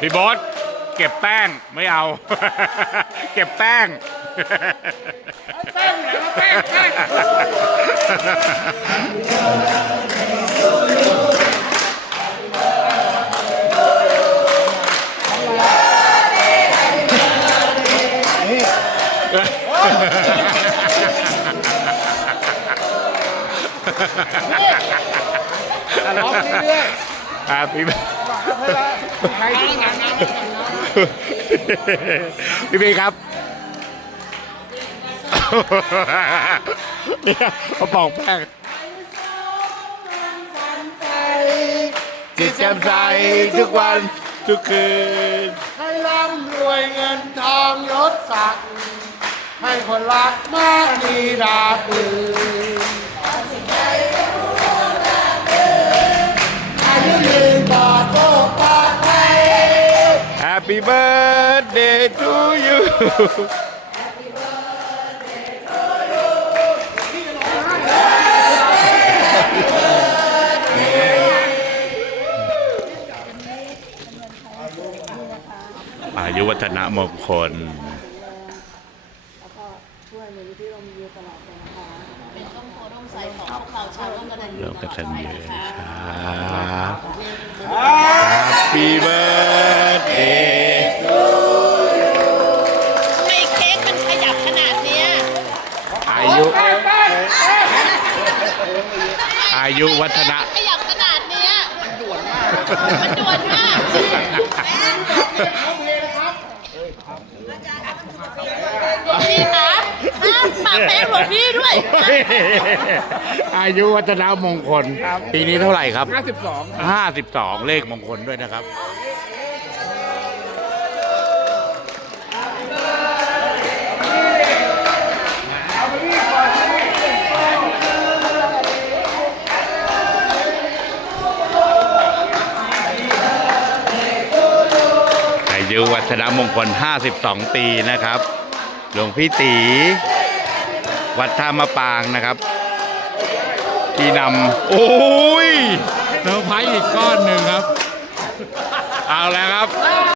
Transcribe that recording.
พี่บอสเก็บแป้งไม่เอา เก็บแป้งแป้งไหนมาแป้งแป้งร้องเรื่อย อ่าพี่ๆใครที่พี่บีครับเนี่ยเขาบอกแป้งจิตแจ่มใสทุกวันทุกคืน ให้ร่ำรวยเงินทองยศศักดิ์ให้คนรักมากดีดาปืน Happy birthday to you อายุวัฒนมงคล แล้วก็ช่วยมูลนิธิเรามีอยู่ตลอดเลยนะคะ เป็นต้มโพต้มใสของพวกเราชาวร่วมกตัญญูร่วมกตัญญู ตลอดไปนะคคะ อายุวัฒนะ ขยับขนาดเนี้ยมันด่วนมากมันด่วนมากหลวงพี่คะห้ามปากแป้งหลวงพี่ด้วย อายุวัฒนมงคล ปีนี้เท่าไหร่ครับ 52 52 เลขมงคลด้วยนะครับ ยุวัฒนมงคล 52 ปีนะครับ หลวงพี่ตีวัดท่ามะปางนะครับ ที่นำโอ้ยเซอร์ไพรส์อีกก้อนหนึ่งครับ เอาแล้วครับ